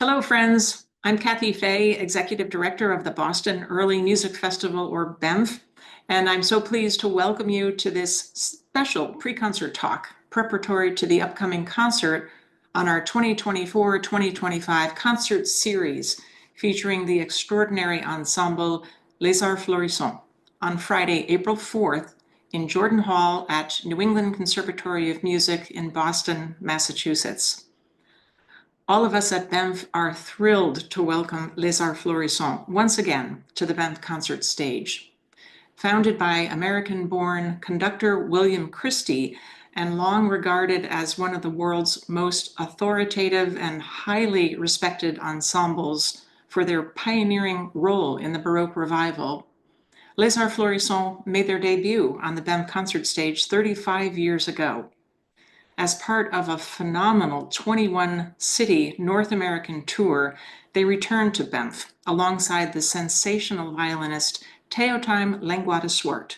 Hello, friends. I'm Kathy Fay, Executive Director of the Boston Early Music Festival, or BEMF, and I'm so pleased to welcome you to this special pre-concert talk preparatory to the upcoming concert on our 2024-2025 concert series featuring the extraordinary ensemble Les Arts Florissants on Friday, April 4th in Jordan Hall at New England Conservatory of Music in Boston, Massachusetts. All of us at BEMF are thrilled to welcome Les Arts Florissants once again to the BEMF concert stage. Founded by American-born conductor William Christie and long regarded as one of the world's most authoritative and highly respected ensembles for their pioneering role in the Baroque revival, Les Arts Florissants made their debut on the BEMF concert stage 35 years ago. As part of a phenomenal 21-city North American tour, they returned to BEMF alongside the sensational violinist Théotime Langlois de Swarte,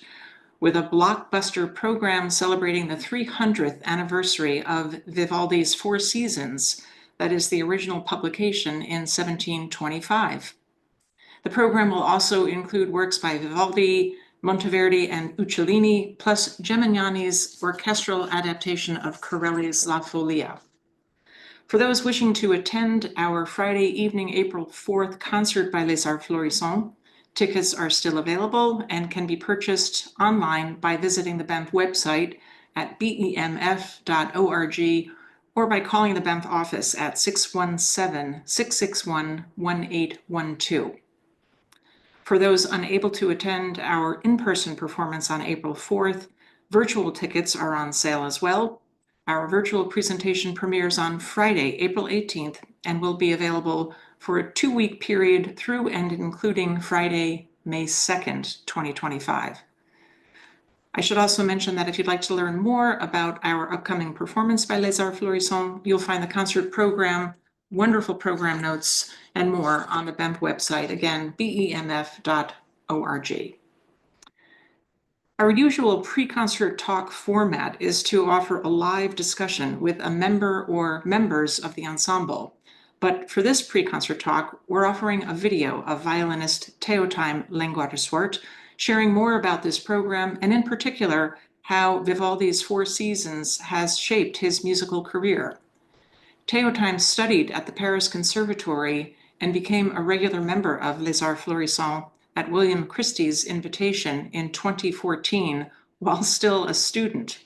with a blockbuster program celebrating the 300th anniversary of Vivaldi's Four Seasons, that is the original publication in 1725. The program will also include works by Vivaldi, Monteverdi, and Uccellini, plus Gemignani's orchestral adaptation of Corelli's La Follia. For those wishing to attend our Friday evening, April 4th concert by Les Arts Florissants, tickets are still available and can be purchased online by visiting the BEMF website at bemf.org or by calling the BEMF office at 617-661-1812. For those unable to attend our in-person performance on April 4th, virtual tickets are on sale as well. Our virtual presentation premieres on Friday, April 18th, and will be available for a 2-week period through and including Friday, May 2nd, 2025. I should also mention that if you'd like to learn more about our upcoming performance by Les Arts Florissants, you'll find the concert program, wonderful program notes, and more on the BEMF website, again, bemf.org. Our usual pre-concert talk format is to offer a live discussion with a member or members of the ensemble. But for this pre-concert talk, we're offering a video of violinist Théotime Langlois de Swarte sharing more about this program, and in particular, how Vivaldi's Four Seasons has shaped his musical career. Théotime studied at the Paris Conservatory and became a regular member of Les Arts Florissants at William Christie's invitation in 2014 while still a student.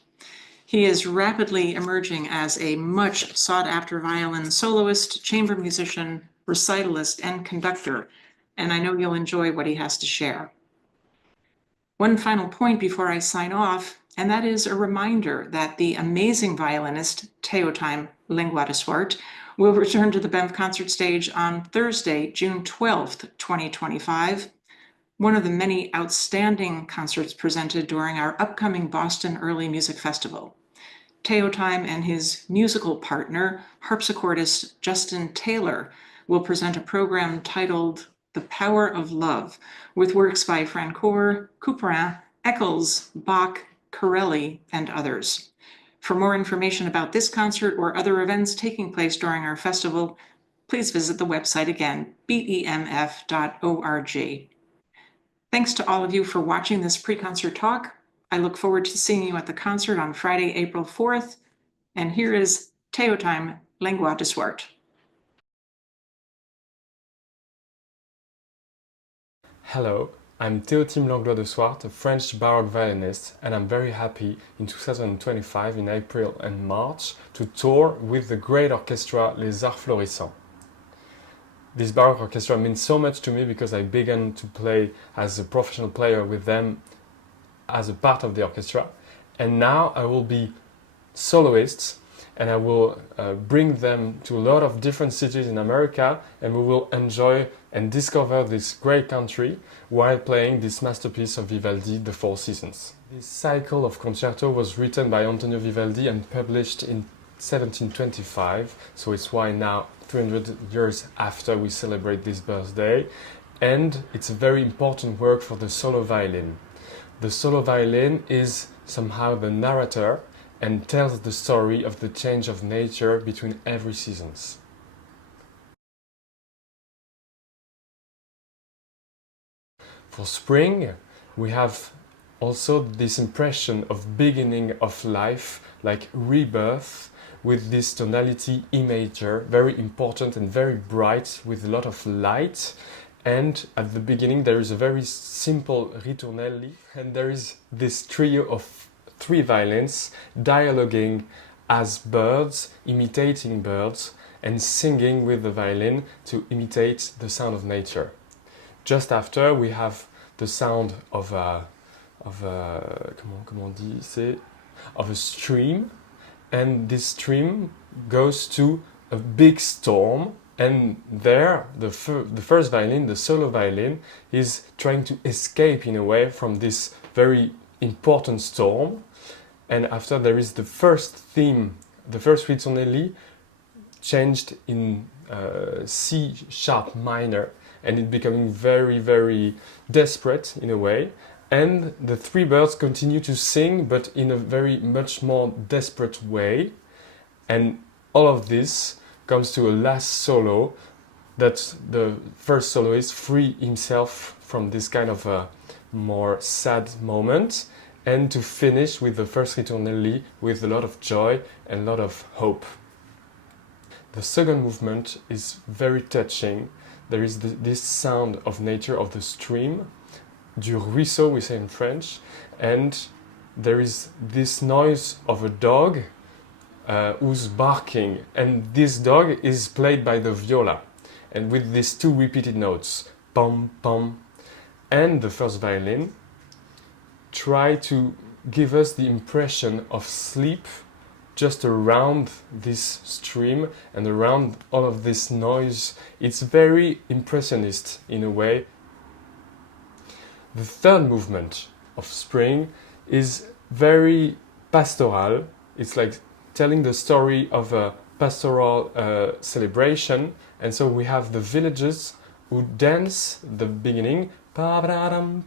He is rapidly emerging as a much sought-after violin soloist, chamber musician, recitalist, and conductor, and I know you'll enjoy what he has to share. One final point before I sign off, and that is a reminder that the amazing violinist Théotime Langlois de Swarte will return to the BEMF concert stage on Thursday, June 12th, 2025, one of the many outstanding concerts presented during our upcoming Boston Early Music Festival. Théotime and his musical partner, harpsichordist Justin Taylor, will present a program titled The Power of Love, with works by Francoeur, Couperin, Eccles, Bach, Corelli, and others. For more information about this concert or other events taking place during our festival, please visit the website again, bemf.org. Thanks to all of you for watching this pre-concert talk. I look forward to seeing you at the concert on Friday, April 4th. And here is Théotime Langlois de Swarte. Hello, I'm Théotime Langlois de Swarte, a French Baroque violinist, and I'm very happy in 2025, in April and March, to tour with the great orchestra Les Arts Florissants. This Baroque orchestra means so much to me because I began to play as a professional player with them as a part of the orchestra, and now I will be soloists and I will bring them to a lot of different cities in America, and we will enjoy and discover this great country while playing this masterpiece of Vivaldi, The Four Seasons. This cycle of concerto was written by Antonio Vivaldi and published in 1725, so it's why now 300 years after we celebrate this birthday, and it's a very important work for the solo violin. The solo violin is somehow the narrator and tells the story of the change of nature between every seasons. For spring, we have also this impression of beginning of life, like rebirth, with this tonality E major, very important and very bright, with a lot of light. And at the beginning there is a very simple ritornelli, and there is this trio of 3 violins dialoguing as birds, imitating birds, and singing with the violin to imitate the sound of nature. Just after, we have the sound of a stream, and this stream goes to a big storm, and there the first violin, the solo violin, is trying to escape in a way from this very important storm. And after, there is the first theme, the first ritornelli, changed in C sharp minor, and it becoming very, very desperate in a way. And the 3 birds continue to sing, but in a very much more desperate way. And all of this comes to a last solo, that the first soloist free himself from this kind of a more sad moment, and to finish with the first ritornelli with a lot of joy and a lot of hope. The second movement is very touching. There is this sound of nature, of the stream, du ruisseau we say in French, and there is this noise of a dog who's barking, and this dog is played by the viola, and with these 2 repeated notes, pom pom. And the first violin try to give us the impression of sleep just around this stream and around all of this noise. It's very impressionist in a way. The third movement of spring is very pastoral. It's like telling the story of a pastoral celebration, and so we have the villagers who dance the beginning, and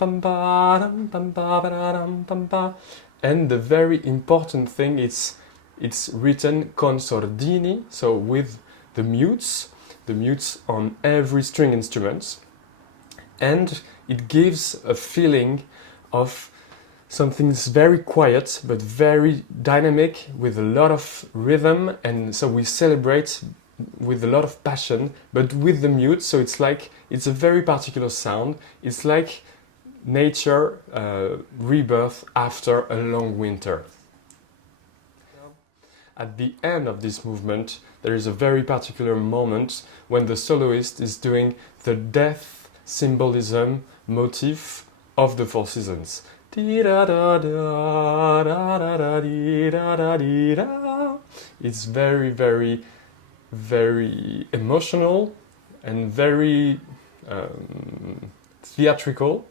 the very important thing is it's written con sordini, so with the mutes on every string instrument, and it gives a feeling of something that's very quiet but very dynamic with a lot of rhythm, and so we celebrate with a lot of passion, but with the mute, so it's like it's a very particular sound. It's like nature rebirth after a long winter. At the end of this movement, there is a very particular moment when the soloist is doing the death symbolism motif of the 4 seasons. It's very, very, very emotional and very theatrical,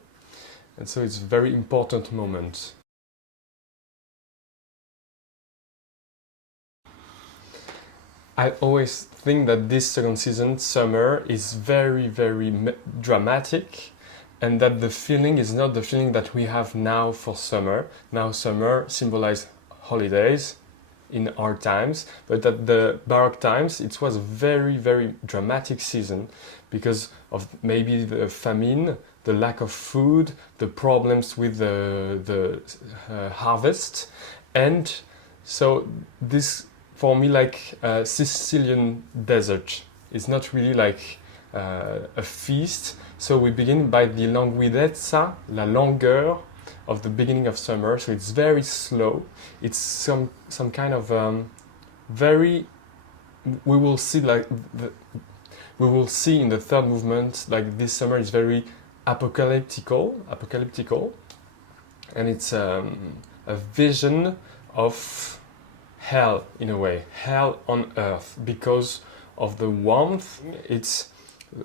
and so it's a very important moment. I always think that this second season, summer, is very, very dramatic, and that the feeling is not the feeling that we have now for summer. Now summer symbolizes holidays in our times, but at the Baroque times it was a very, very dramatic season because of maybe the famine, the lack of food, the problems with the harvest, and so this for me like a Sicilian desert. It's not really like a feast. So we begin by the languidezza, la langueur of the beginning of summer. So it's very slow. It's some kind of very. We will see we will see in the third movement like this summer is very apocalyptical, and it's a vision of hell in a way, hell on earth, because of the warmth. It's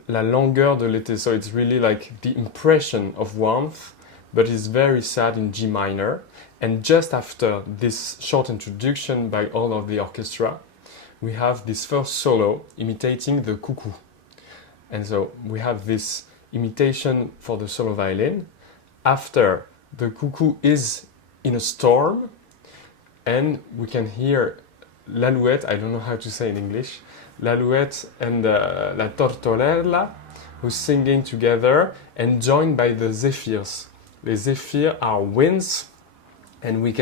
la longueur de l'été, so it's really like the impression of warmth, but it's very sad in G minor. And just after this short introduction by all of the orchestra, we have this first solo imitating the cuckoo. And so we have this imitation for the solo violin. After, the cuckoo is in a storm, and we can hear l'alouette, I don't know how to say in English, l'alouette and la tortorella who's singing together and joined by the zephyrs. The zephyrs are winds, and we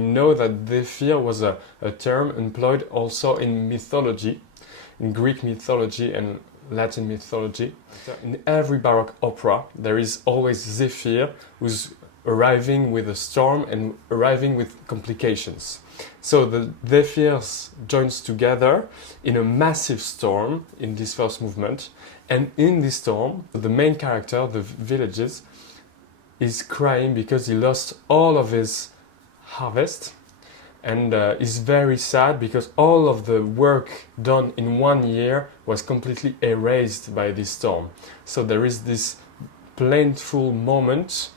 know that zephyr was a term employed also in mythology, in Greek mythology and Latin mythology. In every Baroque opera, there is always zephyr who's arriving with a storm and arriving with complications. So the zephyrs joins together in a massive storm in this first movement, and in this storm, the main character, the villages, is crying because he lost all of his harvest, and is very sad because all of the work done in 1 year was completely erased by this storm. So there is this painful moment,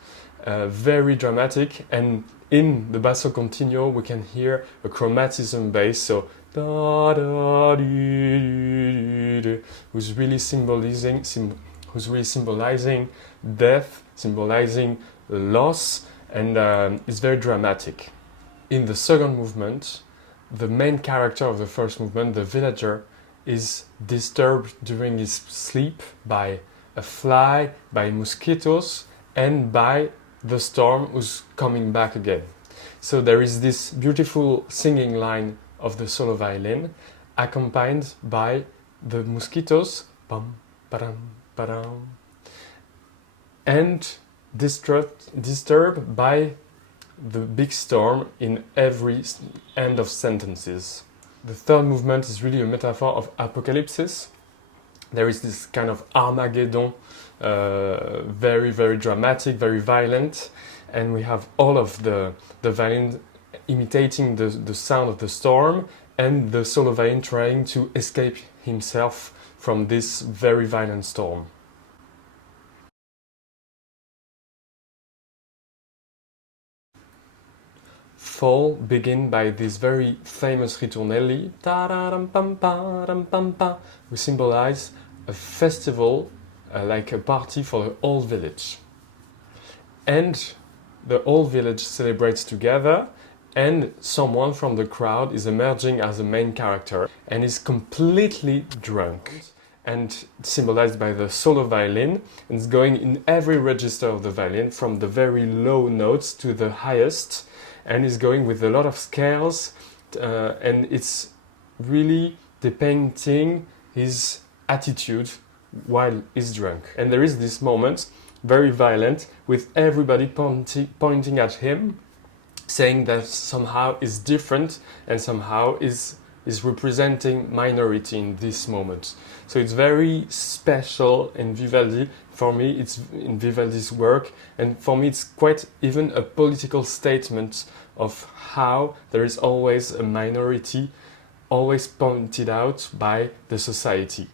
very dramatic, and in the basso continuo we can hear a chromatism bass, so da da dee, dee, who's really symbolizing death, symbolizing loss, and it's very dramatic. In the second movement, the main character of the first movement, the villager, is disturbed during his sleep by a fly, by mosquitoes, and by the storm who's coming back again. So there is this beautiful singing line of the solo violin, accompanied by the mosquitoes, bum, ba-dum, ba-dum, and disturbed by the big storm in every end of sentences. The third movement is really a metaphor of apocalypse. There is this kind of Armageddon, very, very dramatic, very violent, and we have all of the violin imitating the sound of the storm, and the solo violin trying to escape himself from this very violent storm. Fall begin by this very famous ritornelli, we symbolize a festival, like a party for the whole village. And the whole village celebrates together, and someone from the crowd is emerging as a main character and is completely drunk, and symbolized by the solo violin, and it's going in every register of the violin, from the very low notes to the highest, and is going with a lot of scales, and it's really depicting his attitude while he's drunk. And there is this moment, very violent, with everybody pointing at him, saying that somehow is different and somehow is representing minority in this moment. So it's very special in Vivaldi. For me, it's in Vivaldi's work, and for me it's quite even a political statement of how there is always a minority, always pointed out by the society.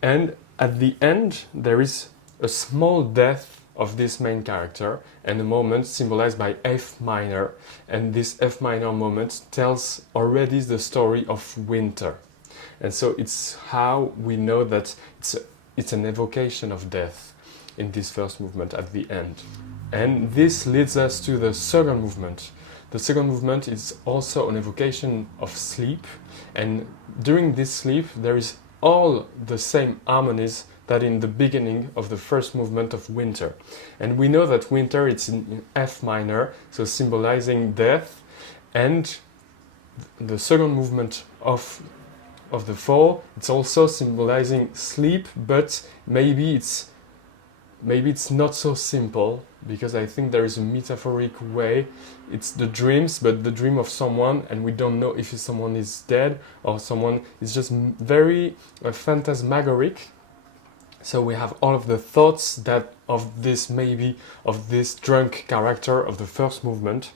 And at the end, there is a small death of this main character, and a moment symbolized by F minor, and this F minor moment tells already the story of winter. And so it's how we know that it's an evocation of death in this first movement at the end. And this leads us to the second movement. The second movement is also an evocation of sleep, and during this sleep there is all the same harmonies that in the beginning of the first movement of winter. And we know that winter it's in F minor, so symbolizing death, and the second movement of the fall, it's also symbolizing sleep, but maybe it's not so simple, because I think there is a metaphoric way. It's the dreams, but the dream of someone, and we don't know if someone is dead or someone is just very phantasmagoric. So we have all of the thoughts that of this drunk character of the first movement.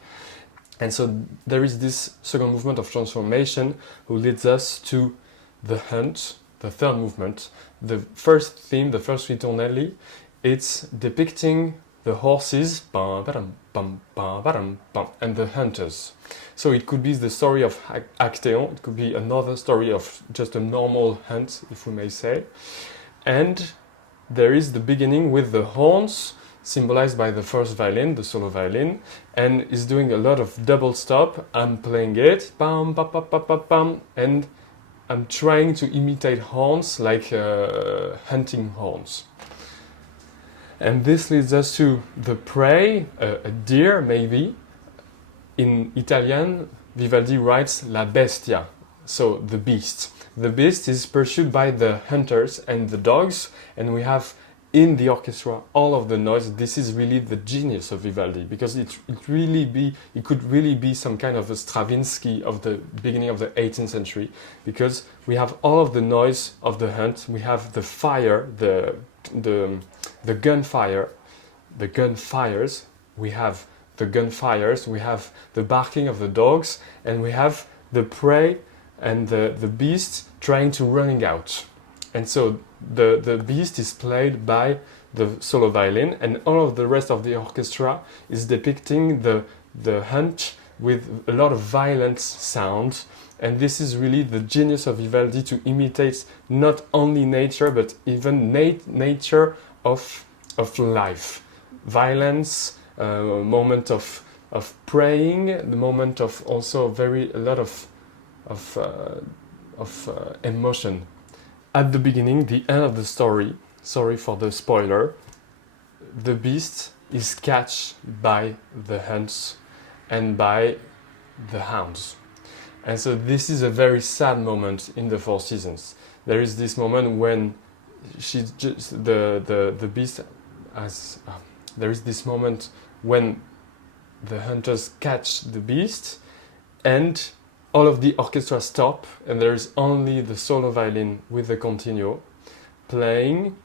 And so there is this second movement of transformation who leads us to the hunt, the third movement. The first theme, the first ritornelli, it's depicting the horses and the hunters. So it could be the story of Actaeon, it could be another story of just a normal hunt, if we may say. And there is the beginning with the horns, symbolized by the first violin, the solo violin, and is doing a lot of double stop. I'm playing it, bam, bam, bam, bam, bam, bam, and I'm trying to imitate horns like hunting horns. And this leads us to the prey, a deer maybe. In Italian, Vivaldi writes la bestia, so the beast. The beast is pursued by the hunters and the dogs, and we have in the orchestra all of the noise. This is really the genius of Vivaldi, because it could really be some kind of a Stravinsky of the beginning of the 18th century, because we have all of the noise of the hunt, we have the fire, the gunfire, the gunfires, we have the gunfires, we have the barking of the dogs, and we have the prey and the beast trying to running out. And so the beast is played by the solo violin, and all of the rest of the orchestra is depicting the hunt with a lot of violent sound. And this is really the genius of Vivaldi, to imitate not only nature but even nature of life. Violence, moment of praying, the moment of also a lot of emotion. At the beginning, the end of the story, sorry for the spoiler, the beast is catched by the hunts and by the hounds. And so this is a very sad moment in the Four Seasons. There is this moment when the beast has... there is this moment when the hunters catch the beast and all of the orchestra stop, and there is only the solo violin with the continuo playing.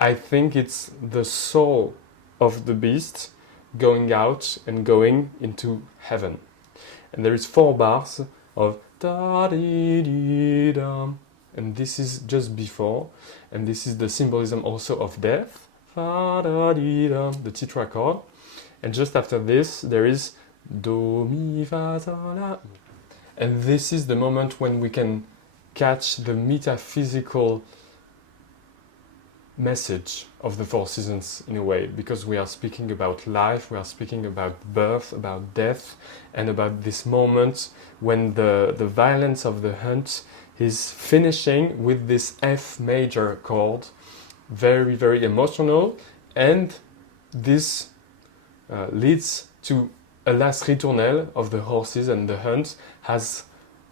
I think it's the soul of the beast going out and going into heaven. And there is 4 bars of da-dee-dee-da, and this is just before, and this is the symbolism also of death, fa-da-dee-da, the tetrachord. And just after this there is do, mi, fa, sol, la. And this is the moment when we can catch the metaphysical message of the Four Seasons in a way, because we are speaking about life, we are speaking about birth, about death, and about this moment when the violence of the hunt is finishing with this F major chord, very, very emotional, and this leads to a last ritournelle of the horses, and the hunt has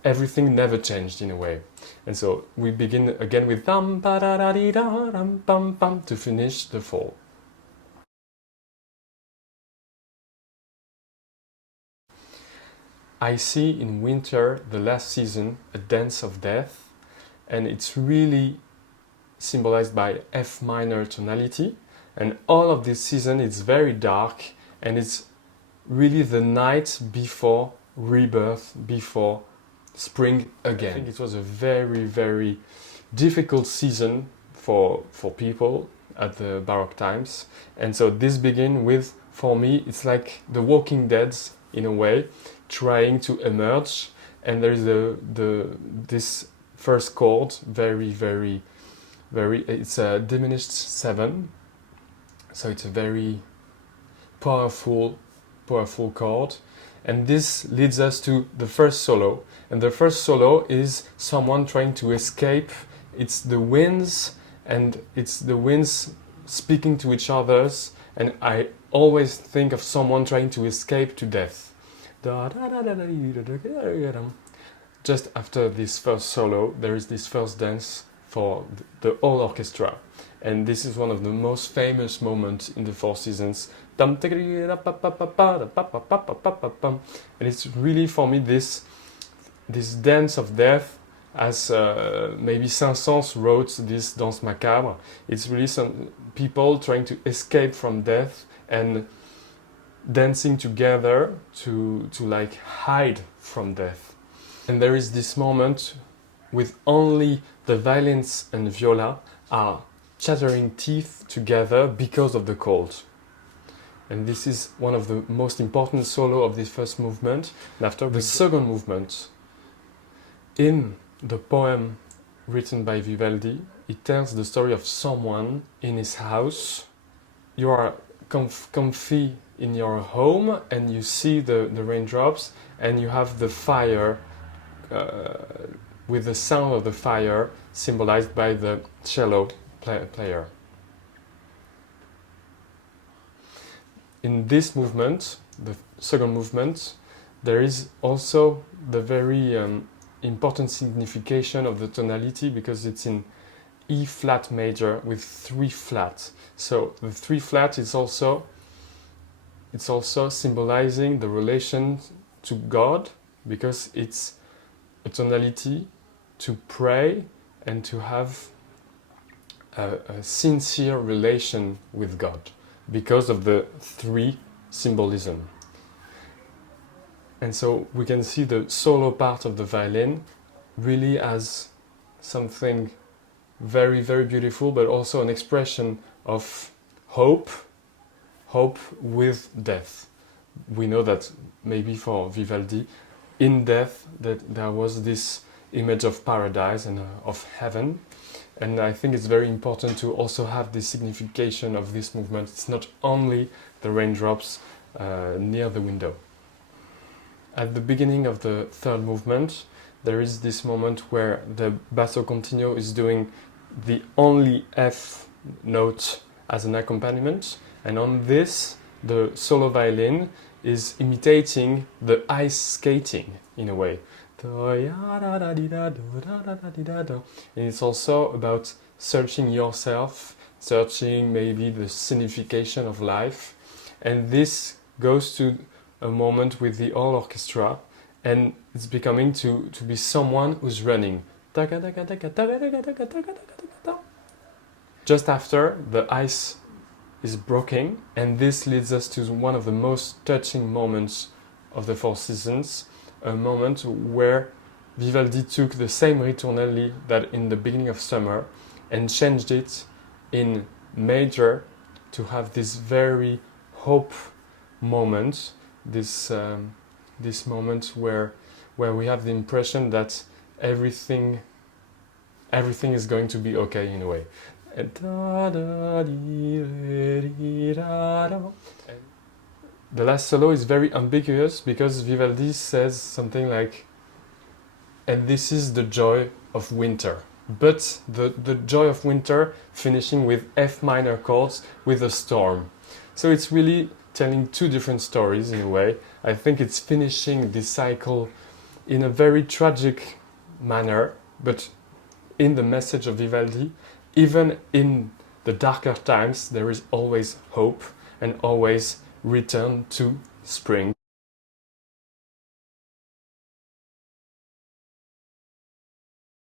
everything never changed in a way. And so we begin again with dum ba da da dee da dum bum bum to finish the fall. I see in winter, the last season, a dance of death, and it's really symbolized by F minor tonality, and all of this season is very dark, and it's really the night before rebirth, before spring again. I think it was a very, very difficult season for people at the Baroque times. And so this begins with, for me, it's like the Walking Dead in a way, trying to emerge. And there is this first chord, very, very, very, it's a diminished 7. So it's a very powerful chord. And this leads us to the first solo. And the first solo is someone trying to escape. It's the winds, and it's the winds speaking to each other. And I always think of someone trying to escape to death. Just after this first solo, there is this first dance for the whole orchestra. And this is one of the most famous moments in the Four Seasons. And it's really, for me, this dance of death, as maybe Saint-Saëns wrote this Danse Macabre. It's really some people trying to escape from death and dancing together to like hide from death. And there is this moment with only the violins and viola are chattering teeth together because of the cold. And this is one of the most important solo of this first movement. And after the second movement, in the poem written by Vivaldi, it tells the story of someone in his house. You are comfy in your home, and you see the raindrops, and you have the fire with the sound of the fire symbolized by the cello player. In this movement, the second movement, there is also the very important signification of the tonality, because it's in E flat major with 3 flat. So the 3 flat is also symbolizing the relation to God, because it's a tonality to pray and to have a sincere relation with God, because of the 3 symbolism. And so we can see the solo part of the violin really as something very, very beautiful, but also an expression of hope with death. We know that maybe for Vivaldi, in death, that there was this image of paradise and of heaven. And I think it's very important to also have the signification of this movement. It's not only the raindrops near the window. At the beginning of the third movement, there is this moment where the basso continuo is doing the only F note as an accompaniment, and on this, the solo violin is imitating the ice skating in a way. And it's also about searching yourself, searching maybe the signification of life, and this goes to a moment with the whole orchestra, and it's becoming to be someone who's running. Just after, the ice is broken, and this leads us to one of the most touching moments of the Four Seasons, a moment where Vivaldi took the same ritornelli that in the beginning of summer and changed it in major to have this very hope moment, this moment where we have the impression that everything is going to be okay in a way. And the last solo is very ambiguous, because Vivaldi says something like, and this is the joy of winter. But the joy of winter finishing with F minor chords with a storm. So it's really telling 2 different stories in a way. I think it's finishing this cycle in a very tragic manner, but in the message of Vivaldi, even in the darker times, there is always hope and always return to spring.